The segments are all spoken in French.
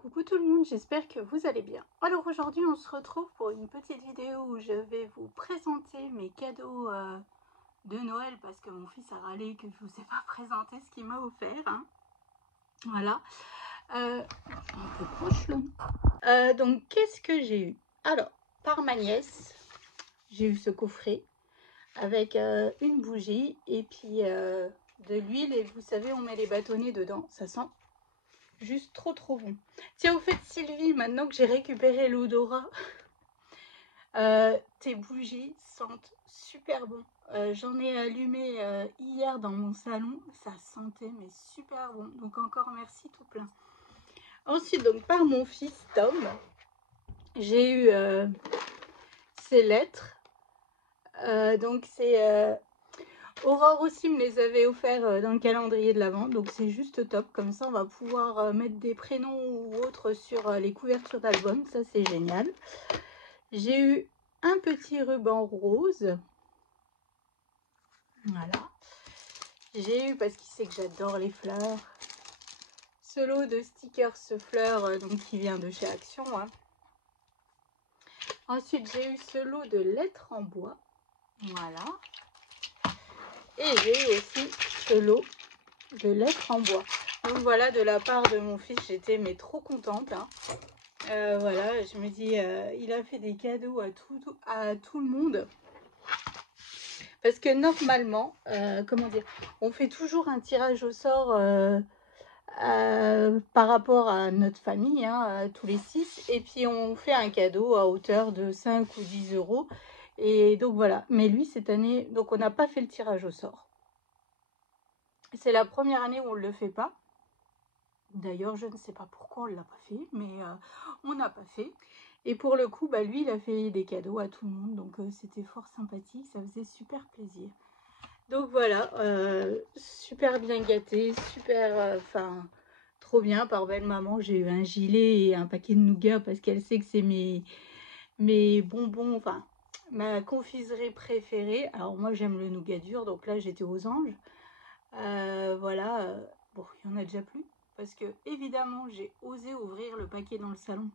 Coucou tout le monde, j'espère que vous allez bien. Alors aujourd'hui on se retrouve pour une petite vidéo où je vais vous présenter mes cadeaux de Noël parce que mon fils a râlé que je ne vous ai pas présenté ce qu'il m'a offert. Hein. Voilà. Un peu proche là. Donc qu'est-ce que j'ai eu? Alors par ma nièce, j'ai eu ce coffret avec une bougie et puis de l'huile et vous savez on met les bâtonnets dedans, ça sent juste trop bon. Tiens, au fait Sylvie, maintenant que j'ai récupéré l'odorat, tes bougies sentent super bon. J'en ai allumé hier dans mon salon, ça sentait mais super bon. Donc encore merci tout plein. Ensuite, donc par mon fils Tom, j'ai eu ces lettres. Donc c'est Aurore aussi me les avait offerts dans le calendrier de l'Avent, donc c'est juste top. Comme ça, on va pouvoir mettre des prénoms ou autres sur les couvertures d'albums. Ça, c'est génial. J'ai eu un petit ruban rose. Voilà. J'ai eu, parce qu'il sait que j'adore les fleurs, ce lot de stickers fleurs donc qui vient de chez Action. Hein. Ensuite, j'ai eu ce lot de lettres en bois. Voilà. Et j'ai eu aussi ce lot de lettres en bois. Donc voilà, de la part de mon fils, j'étais mais trop contente. Hein. Voilà, je me dis, il a fait des cadeaux à tout le monde. Parce que normalement, comment dire, on fait toujours un tirage au sort par rapport à notre famille, hein, tous les 6. Et puis on fait un cadeau à hauteur de 5 ou 10 euros. Et donc voilà. Mais lui, cette année, donc on n'a pas fait le tirage au sort. C'est la première année où on ne le fait pas. D'ailleurs, je ne sais pas pourquoi on ne l'a pas fait, mais on n'a pas fait. Et pour le coup, bah, lui, il a fait des cadeaux à tout le monde, donc c'était fort sympathique, ça faisait super plaisir. Donc voilà, super bien gâté, super, enfin, trop bien. Par belle maman, j'ai eu un gilet et un paquet de nougats parce qu'elle sait que c'est mes bonbons, enfin, ma confiserie préférée. Alors moi, j'aime le nougat dur, donc là, j'étais aux anges. Voilà, bon, il y en a déjà plus. Parce que, évidemment, j'ai osé ouvrir le paquet dans le salon.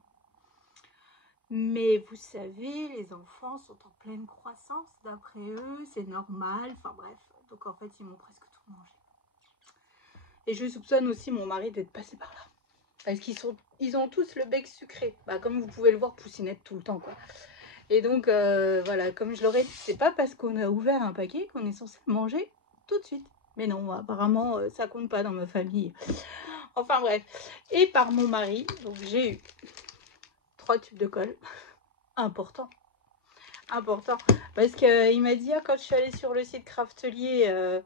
Mais vous savez, les enfants sont en pleine croissance, d'après eux, c'est normal. Enfin bref, donc en fait, ils m'ont presque tout mangé. Et je soupçonne aussi mon mari d'être passé par là. Parce ils ont tous le bec sucré. Bah, comme vous pouvez le voir, poussinette tout le temps, quoi. Et donc, voilà, comme je l'aurais dit, c'est pas parce qu'on a ouvert un paquet qu'on est censé le manger tout de suite. Mais non, apparemment, ça compte pas dans ma famille. Enfin bref. Et par mon mari, donc j'ai eu 3 tubes de colle. Important. Important. Parce qu'il m'a dit, quand je suis allée sur le site Craftelier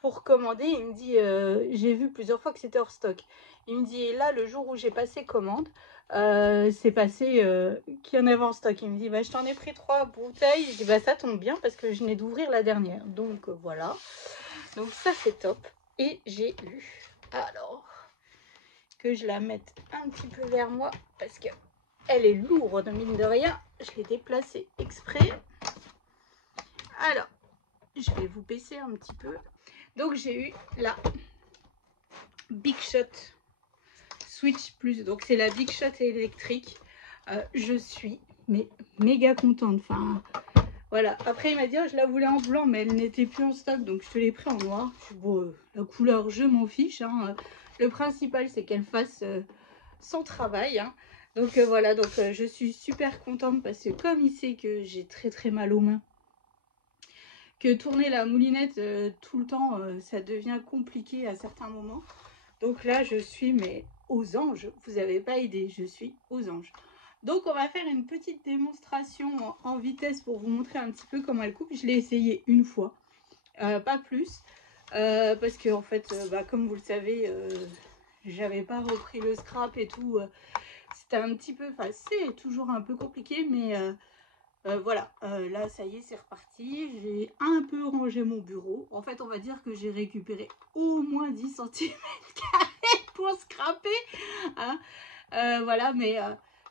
pour commander, il me dit, j'ai vu plusieurs fois que c'était hors stock. Il me dit, et là, le jour où j'ai passé commande, c'est passé qu'il y en avait en stock. Il me dit, bah, je t'en ai pris 3 bouteilles. Je dis, bah, ça tombe bien parce que je venais d'ouvrir la dernière. Donc, voilà. Donc, ça, c'est top. Et j'ai eu, alors, que je la mette un petit peu vers moi parce que elle est lourde, mine de rien. Je l'ai déplacée exprès. Alors, je vais vous baisser un petit peu. Donc, j'ai eu la Big Shot Switch Plus. Donc, c'est la Big Shot électrique. Je suis mais méga contente. Enfin, voilà. Après, il m'a dit, oh, je la voulais en blanc, mais elle n'était plus en stock. Donc, je te l'ai pris en noir. Bon, la couleur, je m'en fiche. Hein. Le principal, c'est qu'elle fasse son travail. Hein. Donc, voilà. Donc, je suis super contente parce que comme il sait que j'ai très mal aux mains, que tourner la moulinette tout le temps, ça devient compliqué à certains moments. Donc là, je suis mais aux anges. Vous n'avez pas idée, je suis aux anges. Donc, on va faire une petite démonstration en vitesse pour vous montrer un petit peu comment elle coupe. Je l'ai essayé une fois, pas plus. Parce que, en fait, comme vous le savez, j'avais pas repris le scrap et tout. C'était un petit peu, enfin, c'est toujours un peu compliqué, mais voilà, là ça y est, c'est reparti. J'ai un peu rangé mon bureau. En fait, on va dire que j'ai récupéré au moins 10 cm pour scraper. Hein. Voilà, mais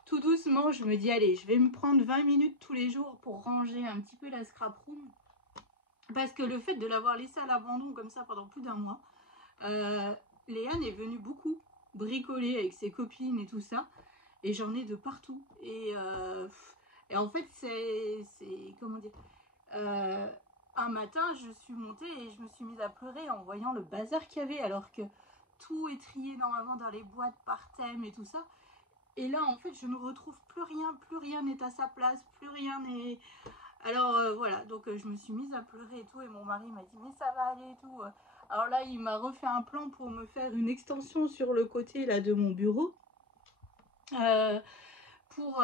tout doucement, je me dis, allez, je vais me prendre 20 minutes tous les jours pour ranger un petit peu la scrap room. Parce que le fait de l'avoir laissé à l'abandon comme ça pendant plus d'un mois, Léane est venue beaucoup. bricoler avec ses copines et tout ça. Et j'en ai de partout. Et en fait, c'est comment dire, un matin, je suis montée et je me suis mise à pleurer en voyant le bazar qu'il y avait, alors que tout est trié normalement dans les boîtes par thème et tout ça. Et là, en fait, je ne retrouve plus rien n'est à sa place, plus rien n'est... Alors voilà, donc je me suis mise à pleurer et tout, et mon mari m'a dit mais ça va aller et tout. Alors là, il m'a refait un plan pour me faire une extension sur le côté là de mon bureau. Euh, pour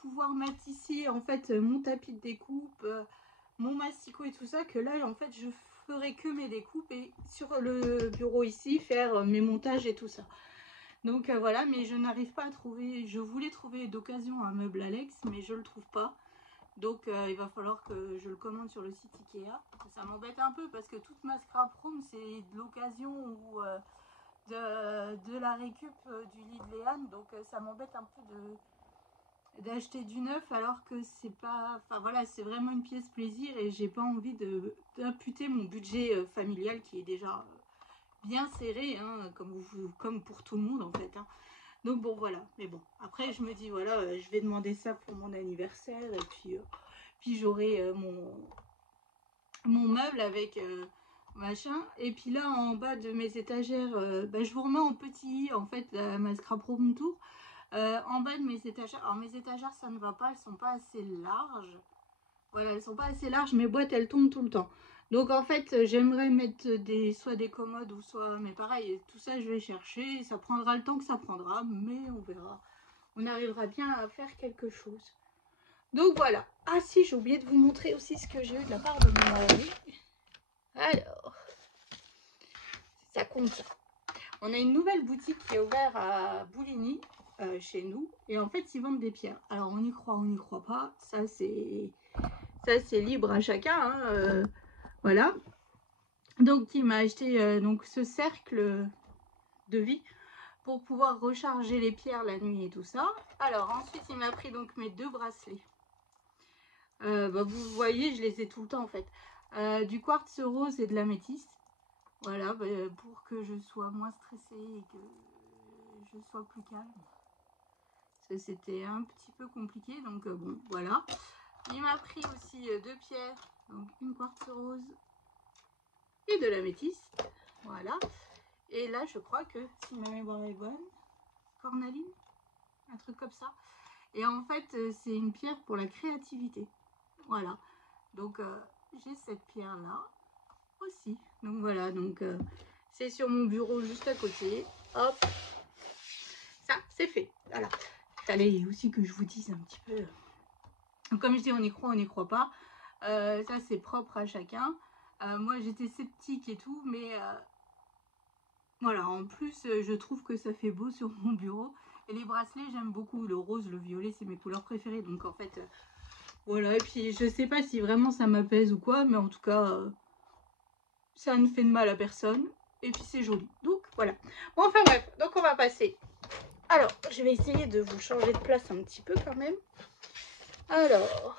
pouvoir mettre ici en fait mon tapis de découpe, mon masticot et tout ça, que là en fait je ferai que mes découpes et sur le bureau ici faire mes montages et tout ça. Donc voilà, mais je n'arrive pas à trouver, je voulais trouver d'occasion un meuble Alex, mais je le trouve pas. Donc il va falloir que je le commande sur le site Ikea. Ça m'embête un peu parce que toute ma scrap room c'est de l'occasion ou de la récup du lit de Léane. Donc ça m'embête un peu d'acheter du neuf alors que c'est pas... Enfin voilà, c'est vraiment une pièce plaisir et j'ai pas envie d'imputer mon budget familial qui est déjà bien serré, hein, comme pour tout le monde en fait. Hein. Donc bon voilà, mais bon, après je me dis voilà, je vais demander ça pour mon anniversaire et puis j'aurai mon meuble avec machin. Et puis là en bas de mes étagères, bah, je vous remets en petit en fait ma scrap room tour. En bas de mes étagères, alors mes étagères ça ne va pas, elles sont pas assez larges. Voilà, elles sont pas assez larges, mes boîtes elles tombent tout le temps. Donc en fait j'aimerais mettre soit des commodes ou soit, mais pareil, tout ça je vais chercher, ça prendra le temps que ça prendra, mais on verra. On arrivera bien à faire quelque chose. Donc voilà. Ah si, j'ai oublié de vous montrer aussi ce que j'ai eu de la part de mon mari. Alors, ça compte. On a une nouvelle boutique qui est ouverte à Bouligny, chez nous. Et en fait, ils vendent des pierres. Alors, on y croit pas. Ça, c'est libre à chacun. Hein, voilà. Donc, il m'a acheté donc ce cercle de vie pour pouvoir recharger les pierres la nuit et tout ça. Alors, ensuite, il m'a pris donc mes 2 bracelets. Bah, vous voyez, je les ai tout le temps en fait. Du quartz rose et de l'améthyste. Voilà, bah, pour que je sois moins stressée et que je sois plus calme. C'était un petit peu compliqué, donc bon, voilà. Il m'a pris aussi 2 pierres, donc une quartz rose et de l'améthyste. Voilà. Et là, je crois que, si ma mémoire est bonne, cornaline, un truc comme ça. Et en fait, c'est une pierre pour la créativité. Voilà. Donc, j'ai cette pierre-là aussi. Donc, voilà. Donc, c'est sur mon bureau juste à côté. Hop. Ça, c'est fait. Voilà. Il fallait aussi que je vous dise un petit peu. Donc, comme je dis, on y croit, on n'y croit pas. Ça, c'est propre à chacun. Moi, j'étais sceptique et tout. Mais, voilà. En plus, je trouve que ça fait beau sur mon bureau. Et les bracelets, j'aime beaucoup. Le rose, le violet, c'est mes couleurs préférées. Donc, en fait... voilà, et puis je sais pas si vraiment ça m'apaise ou quoi, mais en tout cas, ça ne fait de mal à personne. Et puis c'est joli. Donc voilà. Bon, enfin bref, donc on va passer. Alors, je vais essayer de vous changer de place un petit peu quand même. Alors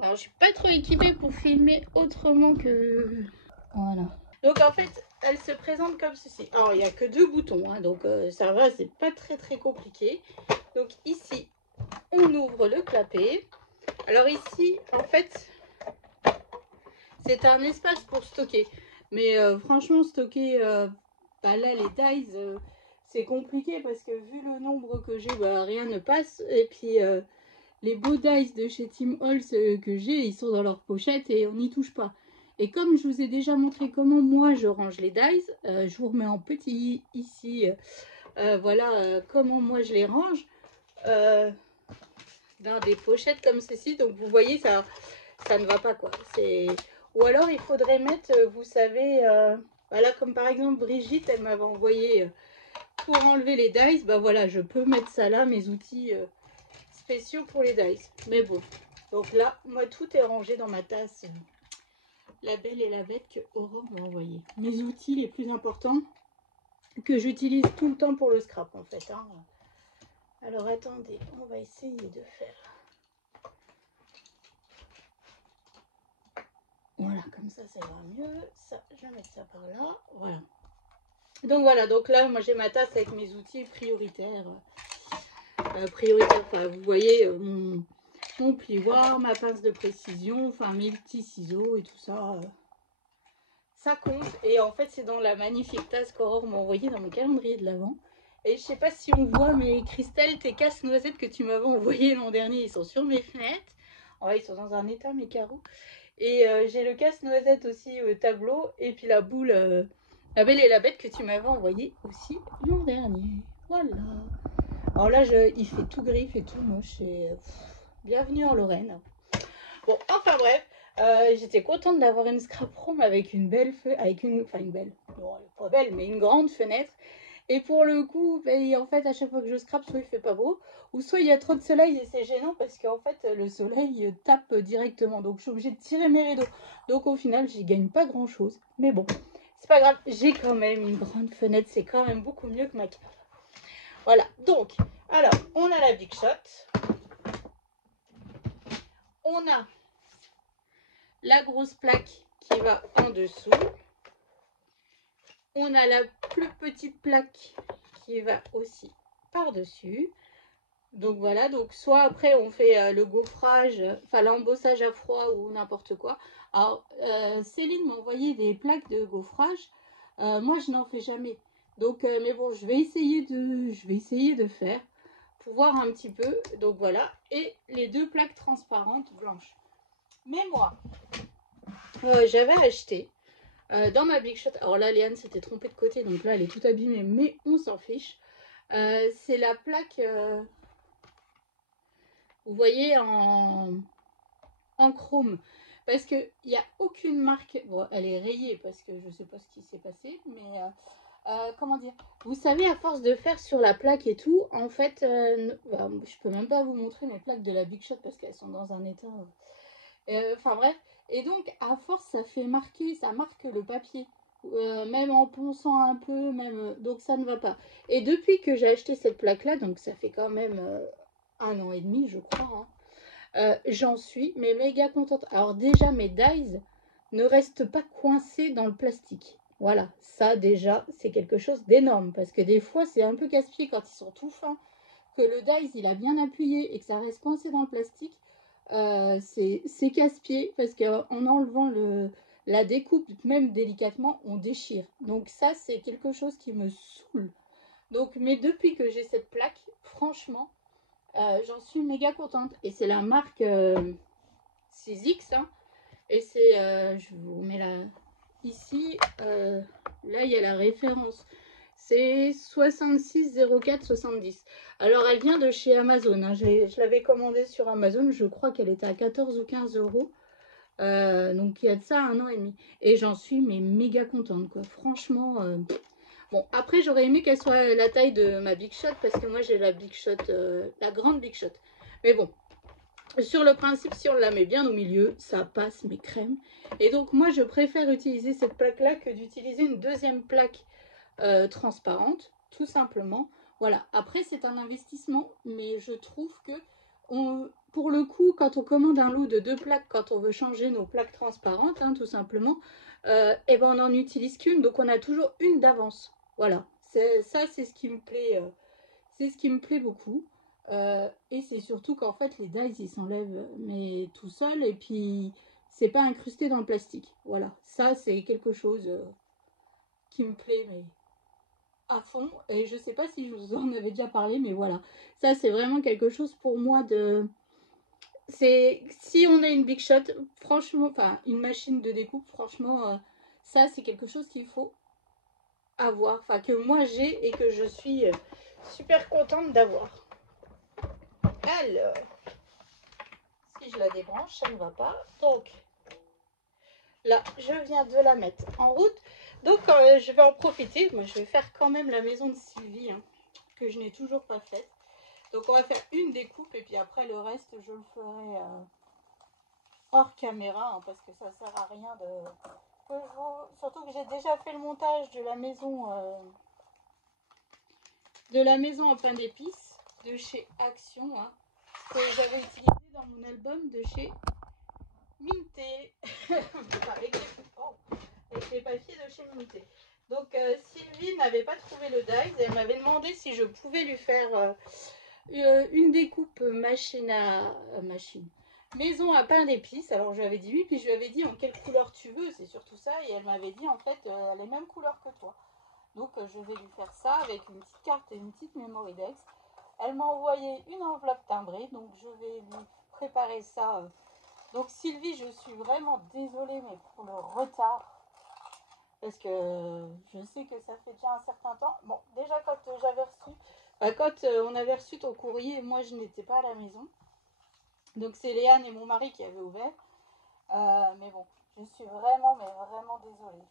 je suis pas trop équipée pour filmer autrement que... Voilà. Donc en fait, elle se présente comme ceci. Alors, il n'y a que 2 boutons, hein, donc ça va, c'est pas très compliqué. Donc ici, on ouvre le clapet. Alors ici, en fait, c'est un espace pour stocker. Mais franchement, stocker, bah là, les dies, c'est compliqué parce que vu le nombre que j'ai, bah, rien ne passe. Et puis, les beaux dies de chez Tim Holtz que j'ai, ils sont dans leur pochette et on n'y touche pas. Et comme je vous ai déjà montré comment moi je range les dies, je vous remets en petit ici, voilà comment moi je les range. Dans des pochettes comme ceci, donc vous voyez ça ne va pas quoi. Ou alors il faudrait mettre, vous savez, voilà, comme par exemple Brigitte, elle m'avait envoyé pour enlever les dies, bah voilà, je peux mettre ça là, mes outils spéciaux pour les dies. Mais bon, donc là, moi tout est rangé dans ma tasse, la belle et la bête que Aurore m'a envoyé. Mes outils les plus importants que j'utilise tout le temps pour le scrap en fait. Hein. Alors attendez, on va essayer de faire. Voilà, comme ça, ça ira mieux. Ça, je vais mettre ça par là. Voilà. Donc voilà, donc là, moi j'ai ma tasse avec mes outils prioritaires. Prioritaires, enfin, vous voyez mon plioir, ma pince de précision, enfin mes petits ciseaux et tout ça. Ça compte. Et en fait, c'est dans la magnifique tasse qu'Aurore m'a envoyée dans mon calendrier de l'Avent. Et je sais pas si on voit, mais Christelle, tes casse-noisettes que tu m'avais envoyés l'an dernier, ils sont sur mes fenêtres. Ouais, ils sont dans un état, mes carreaux. Et j'ai le casse-noisette aussi au tableau. Et puis la boule, la belle et la bête que tu m'avais envoyée aussi l'an dernier. Voilà. Alors là, il fait tout gris, il fait tout moche. Et, bienvenue en Lorraine. Bon, enfin bref. J'étais contente d'avoir une scrap room avec une belle fenêtre, avec une belle, non, elle est pas belle, mais une grande fenêtre. Et pour le coup, ben, en fait, à chaque fois que je scrape, soit il fait pas beau, ou soit il y a trop de soleil et c'est gênant parce qu'en fait, le soleil tape directement. Donc je suis obligée de tirer mes rideaux. Donc au final, j'y gagne pas grand chose. Mais bon, c'est pas grave, j'ai quand même une grande fenêtre, c'est quand même beaucoup mieux que ma cave. Voilà, donc, alors, on a la Big Shot. On a la grosse plaque qui va en dessous. On a la plus petite plaque qui va aussi par-dessus. Donc voilà, donc soit après on fait le gaufrage, enfin l'embossage à froid ou n'importe quoi. Alors Céline m'a envoyé des plaques de gaufrage. Moi je n'en fais jamais. Donc mais bon, je vais essayer de faire pour voir un petit peu. Donc voilà, et les deux plaques transparentes blanches. Mais moi, j'avais acheté dans ma Big Shot. Alors là, Léane s'était trompée de côté, donc là elle est toute abîmée, mais on s'en fiche. C'est la plaque, vous voyez, en chrome. Parce qu'il n'y a aucune marque. Bon, elle est rayée parce que je ne sais pas ce qui s'est passé, mais comment dire, vous savez, à force de faire sur la plaque et tout, en fait, bah, je peux même pas vous montrer mes plaques de la Big Shot parce qu'elles sont dans un état. Enfin bref. Et donc, à force, ça fait marquer, ça marque le papier. Même en ponçant un peu, même. Donc, ça ne va pas. Et depuis que j'ai acheté cette plaque-là, donc ça fait quand même 1 an et demi, je crois, hein, j'en suis mais méga contente. Alors, déjà, mes dies ne restent pas coincés dans le plastique. Voilà, ça déjà, c'est quelque chose d'énorme. Parce que des fois, c'est un peu casse-pied quand ils sont tout fins, que le dies, il a bien appuyé et que ça reste coincé dans le plastique. C'est casse-pied parce qu'en enlevant la découpe, même délicatement, on déchire. Donc ça, c'est quelque chose qui me saoule. Donc, mais depuis que j'ai cette plaque, franchement, j'en suis méga contente. Et c'est la marque 6X. Hein, et c'est, je vous mets là, ici, là, il y a la référence. C'est 660470. Alors, elle vient de chez Amazon. Hein. Je l'avais commandée sur Amazon. Je crois qu'elle était à 14 ou 15 euros. Donc, il y a de ça 1 an et demi. Et j'en suis mais méga contente, quoi. Franchement. Bon, après, j'aurais aimé qu'elle soit la taille de ma Big Shot parce que moi, j'ai la Big Shot, la grande Big Shot. Mais bon, sur le principe, si on la met bien au milieu, ça passe mes crèmes. Et donc, moi, je préfère utiliser cette plaque-là que d'utiliser une deuxième plaque transparente, tout simplement. Voilà, après c'est un investissement, mais je trouve que pour le coup, quand on commande un lot de 2 plaques, quand on veut changer nos plaques transparentes, hein, tout simplement, et ben on n'en utilise qu'une, donc on a toujours une d'avance. Voilà, ça c'est ce qui me plaît, c'est ce qui me plaît beaucoup. Et c'est surtout qu'en fait les dies ils s'enlèvent mais tout seul et puis c'est pas incrusté dans le plastique. Voilà, ça c'est quelque chose qui me plaît mais à fond. Et je sais pas si je vous en avais déjà parlé, mais voilà. Ça, c'est vraiment quelque chose pour moi de. C'est si on a une Big Shot, franchement, enfin une machine de découpe, franchement, ça c'est quelque chose qu'il faut avoir, enfin que moi j'ai et que je suis super contente d'avoir. Alors, si je la débranche, ça ne va pas. Donc là, je viens de la mettre en route. Donc je vais en profiter. Moi, je vais faire quand même la maison de Sylvie, hein, que je n'ai toujours pas faite. Donc on va faire une découpe et puis après le reste je le ferai hors caméra hein, parce que ça sert à rien de... Surtout que j'ai déjà fait le montage de la maison en pain d'épices de chez Action hein, que j'avais utilisé dans mon album de chez Minté. avec les papiers de chez Monté. Donc Sylvie n'avait pas trouvé le dies, elle m'avait demandé si je pouvais lui faire une découpe maison à pain d'épices. Alors je lui avais dit oui, puis je lui avais dit en quelle couleur tu veux, c'est surtout ça, et elle m'avait dit en fait les mêmes couleurs que toi. Donc je vais lui faire ça avec une petite carte et une petite Mémoridex. Elle m'a envoyé une enveloppe timbrée, donc je vais lui préparer ça. Donc Sylvie, je suis vraiment désolée mais pour le retard, parce que je sais que ça fait déjà un certain temps. Bon, déjà quand j'avais reçu, quand on avait reçu ton courrier, moi je n'étais pas à la maison. Donc c'est Léane et mon mari qui avaient ouvert. Mais bon, je suis vraiment, mais vraiment désolée.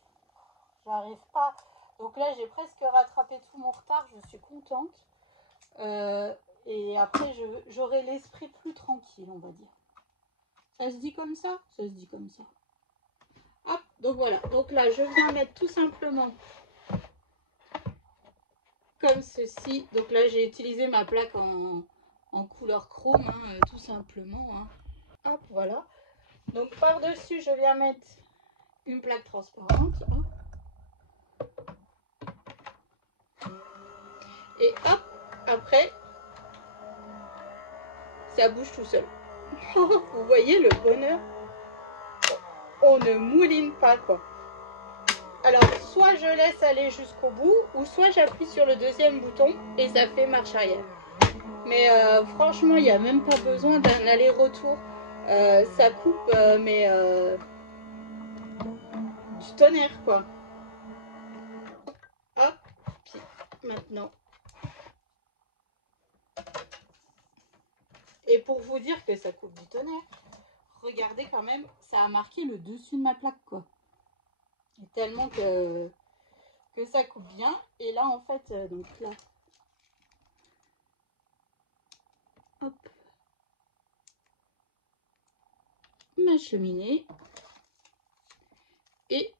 J'arrive pas. Donc là, j'ai presque rattrapé tout mon retard. Je suis contente. Et après, j'aurai l'esprit plus tranquille, on va dire. Ça se dit comme ça? Ça se dit comme ça. Hop, donc voilà. Donc là, je viens mettre tout simplement comme ceci. Donc là, j'ai utilisé ma plaque en couleur chrome, hein, tout simplement. Hein. Hop, voilà. Donc par-dessus, je viens mettre une plaque transparente. Hop. Et hop, après, ça bouge tout seul. Vous voyez le bonheur? On ne mouline pas, quoi. Alors, soit je laisse aller jusqu'au bout, ou soit j'appuie sur le deuxième bouton et ça fait marche arrière. Mais franchement, il n'y a même pas besoin d'un aller-retour. Ça coupe, mais du tonnerre, quoi. Hop, puis maintenant. Et pour vous dire que ça coupe du tonnerre, regardez quand même, ça a marqué le dessus de ma plaque, quoi. Et tellement que ça coupe bien. Et là, en fait, donc là, hop, ma cheminée et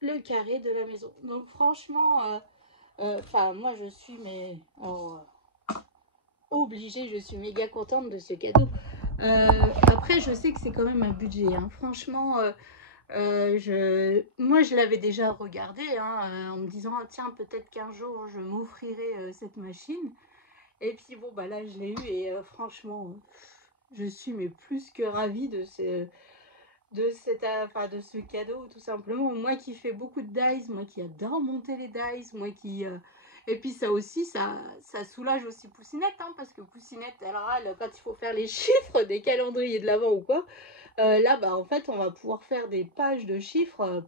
le carré de la maison. Donc franchement, moi je suis obligée, je suis méga contente de ce cadeau. Après, je sais que c'est quand même un budget. Hein. Franchement, moi je l'avais déjà regardé hein, en me disant ah, tiens peut-être qu'un jour je m'offrirai cette machine. Et puis bon bah là je l'ai eu et franchement je suis mais plus que ravie de ce cadeau tout simplement. Moi qui fais beaucoup de dice, moi qui adore monter les dice, moi qui et puis ça aussi ça soulage aussi Poussinette hein, parce que Poussinette elle râle quand il faut faire les chiffres des calendriers de l'avant ou quoi. Là bah en fait on va pouvoir faire des pages de chiffres.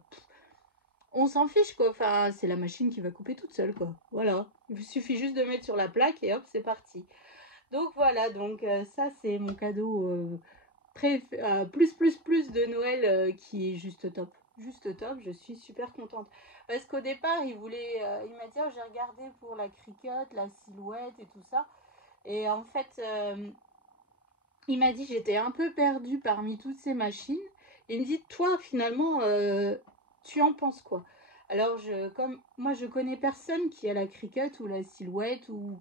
On s'en fiche quoi, enfin c'est la machine qui va couper toute seule quoi. Voilà, il suffit juste de mettre sur la plaque et hop c'est parti. Donc voilà, donc ça c'est mon cadeau plus de Noël qui est juste top. Juste top, je suis super contente. Parce qu'au départ, il m'a dit, oh, j'ai regardé pour la cricket, la silhouette et tout ça. Et en fait, il m'a dit, j'étais un peu perdue parmi toutes ces machines. Il me dit, toi, finalement, tu en penses quoi? Alors, comme moi, je connais personne qui a la cricket ou la silhouette ou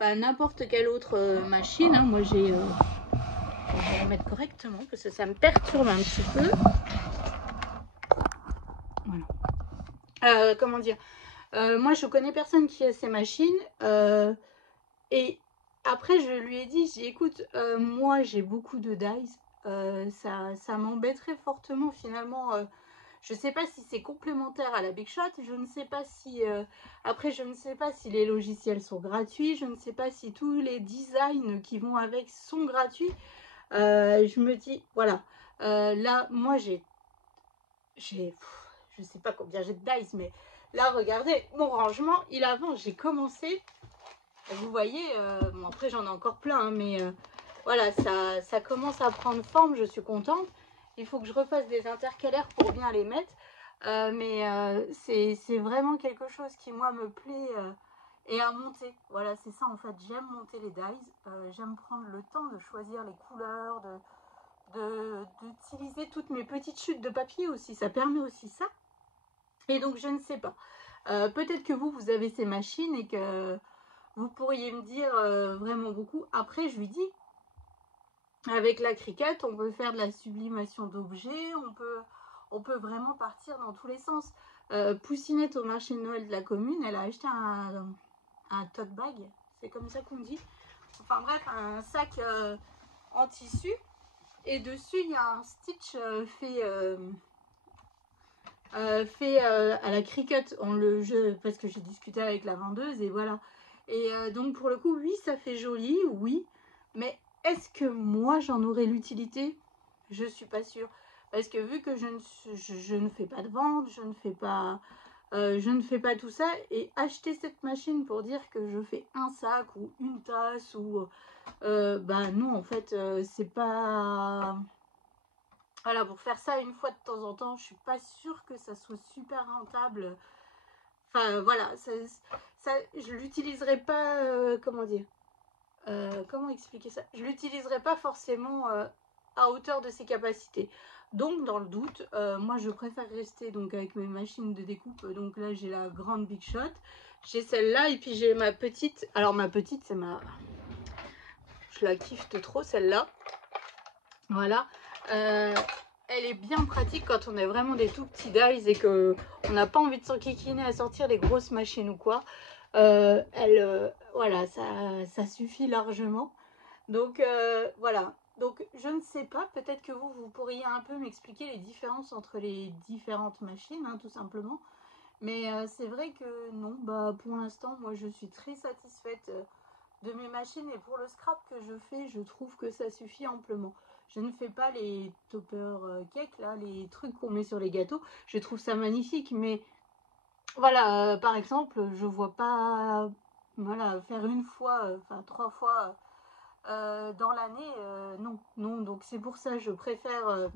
n'importe quelle autre machine. Hein. Moi, j'ai... je vais remettre correctement parce que ça me perturbe un petit peu. Voilà. Comment dire moi, je connais personne qui a ces machines. Et après, je lui ai dit, écoute, moi, j'ai beaucoup de dice. Ça m'embêterait fortement, finalement. Je ne sais pas si c'est complémentaire à la Big Shot. Je ne sais pas si... après, je ne sais pas si les logiciels sont gratuits. Je ne sais pas si tous les designs qui vont avec sont gratuits. Je me dis, voilà. Là, moi, je sais pas combien j'ai de dice, mais là, regardez, mon rangement, il avance. J'ai commencé, vous voyez, bon, après, j'en ai encore plein, hein, mais voilà, ça commence à prendre forme, je suis contente. Il faut que je refasse des intercalaires pour bien les mettre, mais c'est vraiment quelque chose qui, moi, me plaît et à monter. Voilà, c'est ça, en fait, j'aime monter les dies, j'aime prendre le temps de choisir les couleurs, d'utiliser toutes mes petites chutes de papier aussi, ça permet aussi ça. Et donc je ne sais pas, peut-être que vous avez ces machines et que vous pourriez me dire vraiment beaucoup. Après je lui dis, avec la cricket on peut faire de la sublimation d'objets, on peut vraiment partir dans tous les sens. Poussinette au marché de Noël de la commune, elle a acheté un tote bag, c'est comme ça qu'on dit. Enfin bref, un sac en tissu. Et dessus, il y a un stitch fait à la Cricut parce que j'ai discuté avec la vendeuse et voilà. Et donc pour le coup, oui, ça fait joli, oui. Mais est-ce que moi, j'en aurais l'utilité? Je suis pas sûre. Parce que vu que je ne fais pas de vente, je ne fais pas tout ça. Et acheter cette machine pour dire que je fais un sac ou une tasse ou... bah non, en fait, c'est pas... Voilà, pour faire ça une fois de temps en temps, je suis pas sûre que ça soit super rentable. Enfin, voilà, je l'utiliserai pas, comment dire, comment expliquer ça? Je l'utiliserai pas forcément à hauteur de ses capacités. Donc, dans le doute, moi, je préfère rester donc avec mes machines de découpe. Donc là, j'ai la grande Big Shot. J'ai celle-là et puis j'ai ma petite. Alors, ma petite, c'est ma... Je la kiffe trop, celle-là. Voilà. Elle est bien pratique quand on est vraiment des tout petits dies et qu'on n'a pas envie de s'enquiquiner à sortir des grosses machines ou quoi. Voilà, ça suffit largement. Donc voilà. Donc je ne sais pas, peut-être que vous pourriez un peu m'expliquer les différences entre les différentes machines, hein, tout simplement. Mais c'est vrai que non, bah pour l'instant, moi je suis très satisfaite de mes machines et pour le scrap que je fais, je trouve que ça suffit amplement. Je ne fais pas les topper cakes, là, les trucs qu'on met sur les gâteaux. Je trouve ça magnifique, mais voilà, par exemple, je vois pas voilà, faire une fois, enfin 3 fois dans l'année, non, non. Donc c'est pour ça que je préfère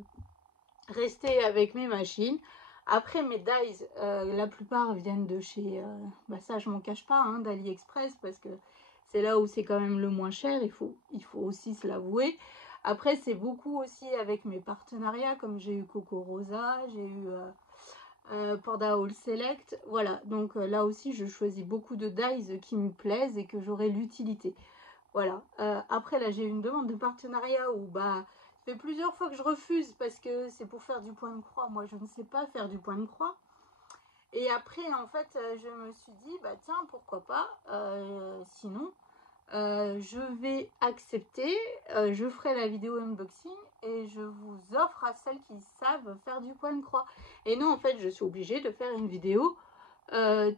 rester avec mes machines. Après, mes dies, la plupart viennent de chez, bah ça je m'en cache pas, hein, d'AliExpress, parce que c'est là où c'est quand même le moins cher, il faut aussi se l'avouer. Après, c'est beaucoup aussi avec mes partenariats, comme j'ai eu Coco Rosa, j'ai eu Panda All Select. Voilà, donc là aussi, je choisis beaucoup de dies qui me plaisent et que j'aurai l'utilité. Voilà. Après, là, j'ai eu une demande de partenariat où, bah, ça fait plusieurs fois que je refuse parce que c'est pour faire du point de croix. Moi, je ne sais pas faire du point de croix. Et après, en fait, je me suis dit, bah tiens, pourquoi pas. Sinon, je vais accepter. Je ferai la vidéo unboxing et je vous offre à celles qui savent faire du point de croix. Et non, en fait, je suis obligée de faire une vidéo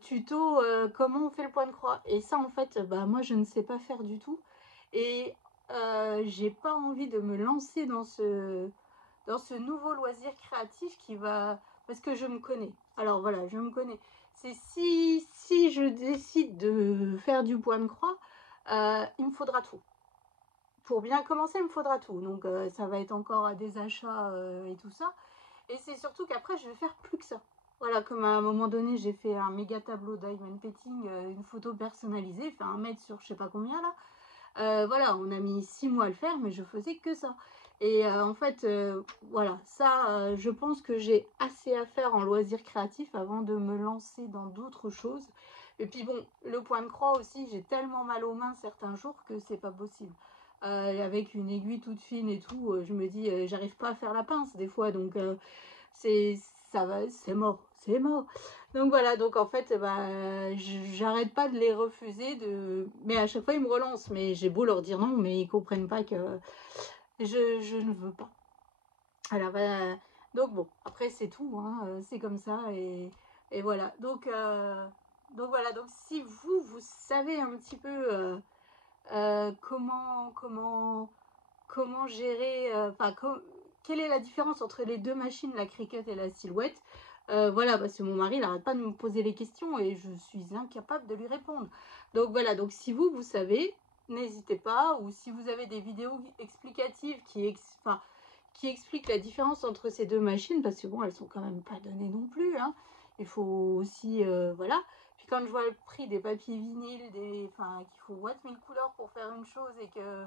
tuto comment on fait le point de croix. Et ça, en fait, bah moi, je ne sais pas faire du tout. Et j'ai pas envie de me lancer dans ce nouveau loisir créatif qui va... Parce que je me connais. Alors voilà, je me connais. C'est si je décide de faire du point de croix, il me faudra tout. Pour bien commencer, il me faudra tout. Donc ça va être encore des achats et tout ça. Et c'est surtout qu'après, je vais faire plus que ça. Voilà, comme à un moment donné, j'ai fait un méga tableau diamond painting, une photo personnalisée, fait 1 mètre sur je sais pas combien là. Voilà, on a mis 6 mois à le faire, mais je faisais que ça. Et en fait, voilà, ça, je pense que j'ai assez à faire en loisir créatif avant de me lancer dans d'autres choses. Et puis bon, le point de croix aussi, j'ai tellement mal aux mains certains jours que c'est pas possible. Avec une aiguille toute fine et tout, je me dis, j'arrive pas à faire la pince des fois, donc c'est ça va, c'est mort, c'est mort. Donc voilà, donc en fait, bah, j'arrête pas de les refuser, mais à chaque fois ils me relancent, mais j'ai beau leur dire non, mais ils comprennent pas que je ne veux pas. Alors donc bon, après c'est tout, hein, c'est comme ça et voilà. Donc voilà, donc si vous savez un petit peu comment gérer, enfin quelle est la différence entre les deux machines, la Cricut et la Silhouette. Voilà, parce que mon mari n'arrête pas de me poser les questions et je suis incapable de lui répondre. Donc voilà, donc si vous savez, n'hésitez pas, ou si vous avez des vidéos explicatives qui expliquent la différence entre ces deux machines, parce que bon, elles sont quand même pas données non plus, hein. Il faut aussi, voilà. Puis quand je vois le prix des papiers vinyles, qu'il faut watts 1000 couleurs pour faire une chose et que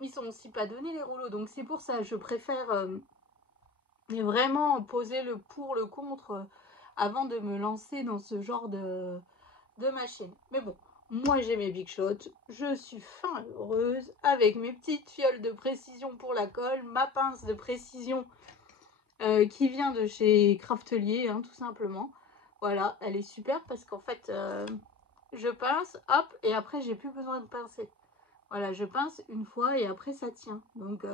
ils sont aussi pas donnés les rouleaux, donc c'est pour ça je préfère vraiment poser le pour, le contre avant de me lancer dans ce genre de machine. Mais bon, moi j'ai mes Big Shot, je suis fin heureuse avec mes petites fioles de précision pour la colle, ma pince de précision qui vient de chez Craftelier, hein, tout simplement. Voilà, elle est super parce qu'en fait, je pince, hop, et après, j'ai plus besoin de pincer. Voilà, je pince une fois et après, ça tient. Donc,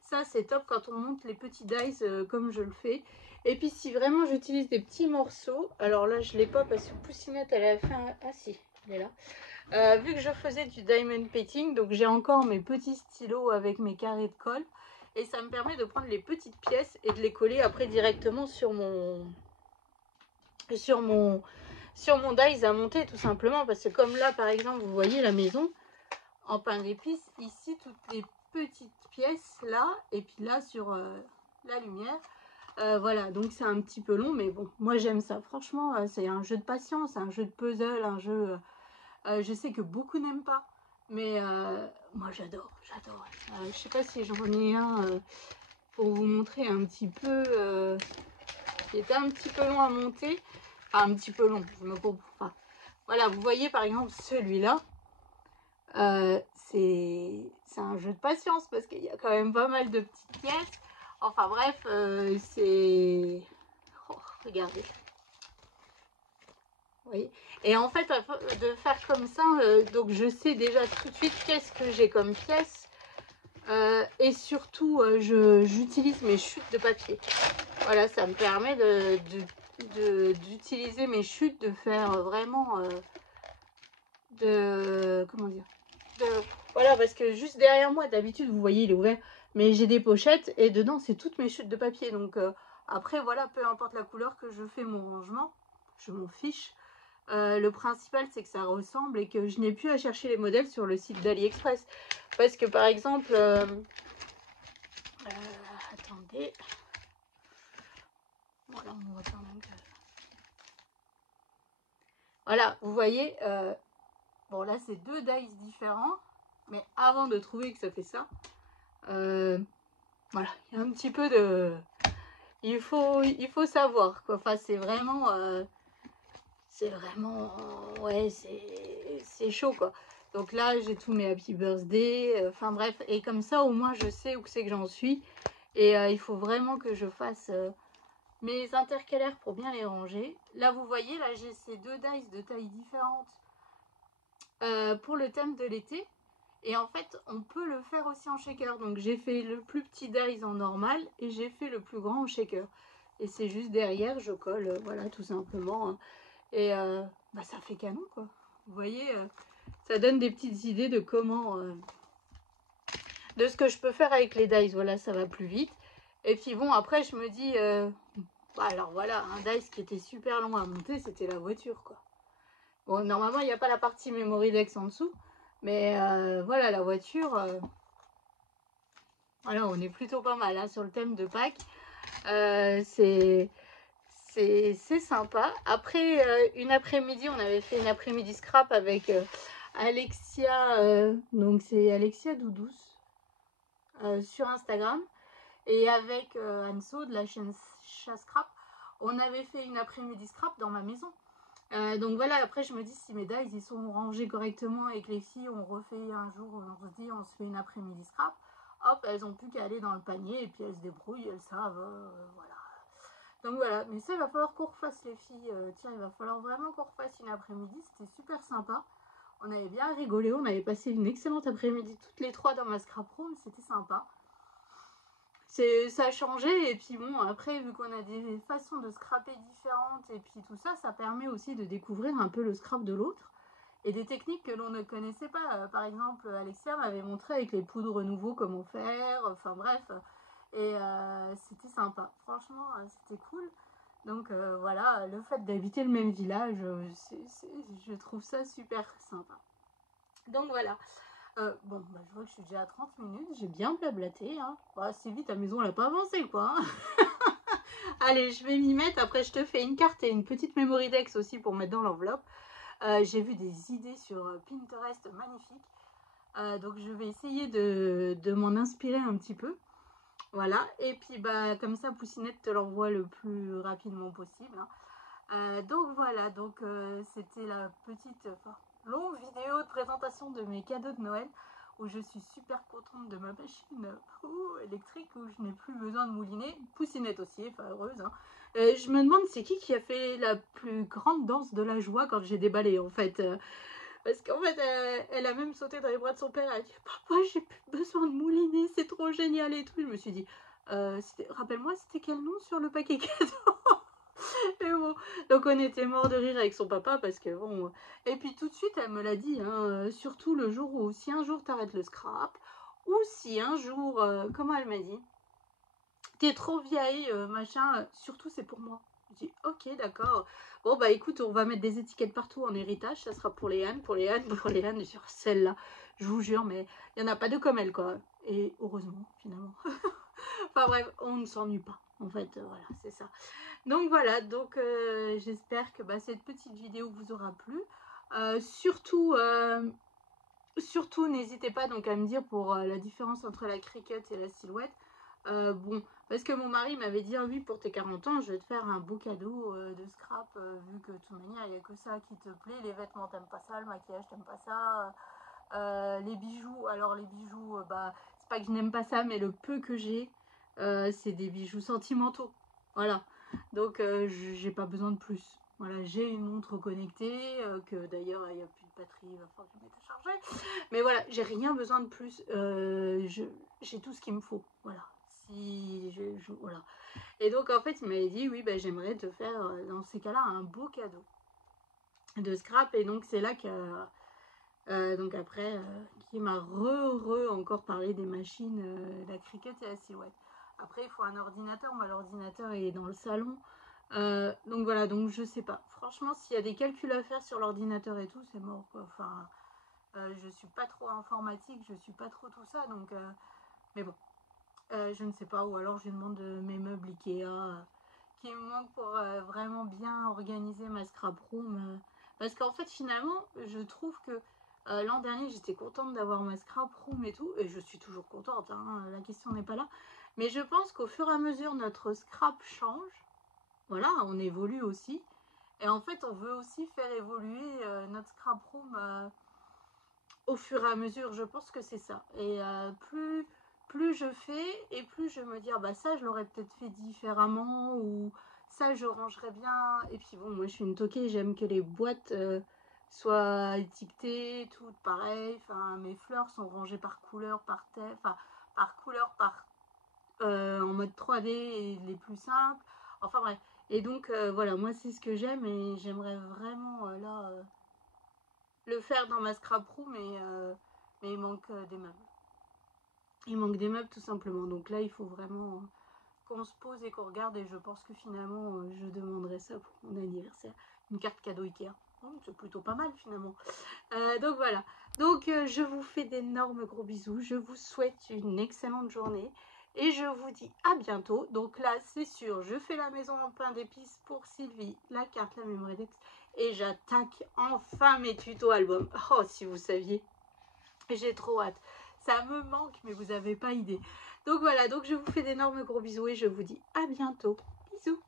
ça, c'est top quand on monte les petits dies comme je le fais. Et puis, si vraiment j'utilise des petits morceaux, alors là, je ne l'ai pas parce que Poussinette, elle a fait un... Ah si, elle est là. Vu que je faisais du diamond painting, donc j'ai encore mes petits stylos avec mes carrés de colle. Et ça me permet de prendre les petites pièces et de les coller après directement sur mon dies à monter, tout simplement. Parce que comme là, par exemple, vous voyez la maison en pain d'épices, ici, toutes les petites pièces là, et puis là sur la lumière. Voilà, donc c'est un petit peu long, mais bon, moi j'aime ça. Franchement, c'est un jeu de patience, un jeu de puzzle, un jeu... je sais que beaucoup n'aiment pas, mais moi j'adore, j'adore. Je sais pas si j'en ai un pour vous montrer un petit peu, qui était un petit peu long à monter. Enfin, un petit peu long, je me comprends pas. Voilà, vous voyez par exemple celui-là, c'est un jeu de patience parce qu'il y a quand même pas mal de petites pièces. Enfin bref, c'est... Oh, regardez. Oui. Et en fait, de faire comme ça, donc je sais déjà tout de suite qu'est-ce que j'ai comme pièce. Et surtout, j'utilise mes chutes de papier. Voilà, ça me permet d'utiliser mes chutes, de faire vraiment comment dire, voilà, parce que juste derrière moi, d'habitude, vous voyez, il est ouvert, mais j'ai des pochettes et dedans, c'est toutes mes chutes de papier. Donc après, voilà, peu importe la couleur que je fais mon rangement, je m'en fiche. Le principal, c'est que ça ressemble et que je n'ai plus à chercher les modèles sur le site d'AliExpress. Parce que par exemple, attendez, voilà, on voit quand même que... Voilà, vous voyez, bon là c'est deux dies différents, mais avant de trouver que ça fait ça, voilà, il y a un petit peu de... Il faut savoir, quoi. Enfin, c'est vraiment... ouais, c'est chaud, quoi. Donc là, j'ai tous mes Happy Birthday, enfin bref. Et comme ça, au moins, je sais où c'est que j'en suis. Et il faut vraiment que je fasse mes intercalaires pour bien les ranger. Là, vous voyez, là, j'ai ces deux dies de tailles différentes pour le thème de l'été. Et en fait, on peut le faire aussi en shaker. Donc j'ai fait le plus petit dies en normal et j'ai fait le plus grand en shaker. Et c'est juste derrière, je colle, voilà, tout simplement. Hein. Et bah, ça fait canon, quoi. Vous voyez, ça donne des petites idées de comment... de ce que je peux faire avec les dies. Voilà, ça va plus vite. Et puis bon, après, je me dis... bah, alors voilà, un dice qui était super long à monter, c'était la voiture, quoi. Bon, normalement, il n'y a pas la partie Memory Dex en dessous. Mais voilà, la voiture... voilà, on est plutôt pas mal hein, sur le thème de Pâques. C'est sympa. Après, une après-midi, on avait fait une après-midi scrap avec Alexia. Donc, c'est Alexia Doudous sur Instagram. Et avec Anso de la chaîne Chat Scrap. On avait fait une après-midi scrap dans ma maison. Donc voilà, après je me dis si mes dies ils sont rangés correctement et que les filles ont refait un jour, on se dit on se fait une après-midi scrap, hop, elles ont plus qu'à aller dans le panier et puis elles se débrouillent, elles savent, voilà. Donc voilà, mais ça il va falloir qu'on refasse les filles, tiens il va falloir vraiment qu'on refasse une après-midi, c'était super sympa. On avait bien rigolé, on avait passé une excellente après-midi toutes les trois dans ma scrap room, c'était sympa. Ça a changé et puis bon après vu qu'on a des façons de scraper différentes et puis tout ça, ça permet aussi de découvrir un peu le scrap de l'autre et des techniques que l'on ne connaissait pas. Par exemple Alexia m'avait montré avec les poudres nouveaux comment faire, enfin bref, et c'était sympa, franchement c'était cool. Donc voilà, le fait d'habiter le même village, je trouve ça super sympa. Donc voilà. Bon, bah, je vois que je suis déjà à 30 minutes, j'ai bien blablaté. Hein. Bah, assez vite, la maison, elle n'a pas avancé, quoi. Hein. Allez, je vais m'y mettre. Après, je te fais une carte et une petite memory dex aussi pour mettre dans l'enveloppe. J'ai vu des idées sur Pinterest magnifiques. Donc, je vais essayer de m'en inspirer un petit peu. Voilà. Et puis, bah, comme ça, Poussinette te l'envoie le plus rapidement possible. Hein. Donc, voilà. Donc, c'était la petite longue vidéo de présentation de mes cadeaux de Noël. où je suis super contente de ma machine électrique, où je n'ai plus besoin de mouliner. Poussinette aussi, enfin heureuse. Hein. Je me demande c'est qui a fait la plus grande danse de la joie quand j'ai déballé en fait. Parce qu'en fait, elle a même sauté dans les bras de son père. Elle a dit papa, j'ai plus besoin de mouliner, c'est trop génial et tout. Je me suis dit, rappelle-moi, c'était quel nom sur le paquet cadeau? Mais bon, donc on était mort de rire avec son papa parce que bon. Et puis tout de suite, elle me l'a dit, hein, surtout le jour où, si un jour t'arrêtes le scrap, ou si un jour, comment elle m'a dit, t'es trop vieille, machin, surtout c'est pour moi. Je dis ok, d'accord. Bon bah écoute, on va mettre des étiquettes partout en héritage, ça sera pour les Anne, pour les Anne, pour les Anne. Sur celle-là, je vous jure, mais il n'y en a pas deux comme elle quoi. Et heureusement, finalement. Enfin bref, on ne s'ennuie pas. En fait, voilà, c'est ça. Donc voilà, donc j'espère que bah, cette petite vidéo vous aura plu. Surtout, n'hésitez pas donc à me dire pour la différence entre la Cricut et la Silhouette. Bon, parce que mon mari m'avait dit, ah oui, pour tes 40 ans, je vais te faire un beau cadeau de scrap, vu que de toute manière, il n'y a que ça qui te plaît. Les vêtements, t'aimes pas ça, le maquillage, t'aimes pas ça. Les bijoux, alors les bijoux, bah, c'est pas que je n'aime pas ça, mais le peu que j'ai, c'est des bijoux sentimentaux. Voilà. Donc, j'ai pas besoin de plus. Voilà, j'ai une montre connectée, que d'ailleurs, il n'y a plus de batterie, il va falloir que je mette à charger. Mais voilà, j'ai rien besoin de plus. J'ai tout ce qu'il me faut. Voilà. Voilà. Et donc, en fait, il m'avait dit, oui, bah, j'aimerais te faire, dans ces cas-là, un beau cadeau de scrap. Et donc, c'est là que... donc après, qui m'a encore parlé des machines, la Cricut et la Silhouette. Après, il faut un ordinateur. Moi, l'ordinateur est dans le salon. Donc voilà, donc je sais pas. Franchement, s'il y a des calculs à faire sur l'ordinateur et tout, c'est mort quoi. Enfin, je suis pas trop informatique, je suis pas trop tout ça. Donc, mais bon, je ne sais pas. Ou alors, je demande mes meubles Ikea qui me manquent pour vraiment bien organiser ma scrap room. Parce qu'en fait, finalement, je trouve que l'an dernier, j'étais contente d'avoir ma scrap room et tout, et je suis toujours contente, hein, la question n'est pas là. Mais je pense qu'au fur et à mesure, notre scrap change. Voilà, on évolue aussi. Et en fait, on veut aussi faire évoluer notre scrap room au fur et à mesure. Je pense que c'est ça. Et plus je fais, et plus je me dis, ah bah ça, je l'aurais peut-être fait différemment, ou ça, je rangerais bien. Et puis bon, moi, je suis une toquée, j'aime que les boîtes soient étiquetées, toutes pareilles. Enfin, mes fleurs sont rangées par couleur, par thème, enfin, par couleur, en mode 3D, et les plus simples. Enfin bref. Et donc, voilà, moi, c'est ce que j'aime, et j'aimerais vraiment, là, le faire dans ma scrap room, mais il manque des meubles. Il manque des meubles tout simplement. Donc là, il faut vraiment qu'on se pose et qu'on regarde. Et je pense que finalement, je demanderai ça pour mon anniversaire. Une carte cadeau Ikea. Oh, c'est plutôt pas mal finalement. Donc voilà. Donc je vous fais d'énormes gros bisous. Je vous souhaite une excellente journée. Et je vous dis à bientôt. Donc là, c'est sûr, je fais la maison en pain d'épices pour Sylvie, la carte, la Memoredex. Et j'attaque enfin mes tutos albums. Oh, si vous saviez, j'ai trop hâte. Ça me manque, mais vous n'avez pas idée. Donc voilà, donc je vous fais d'énormes gros bisous et je vous dis à bientôt. Bisous.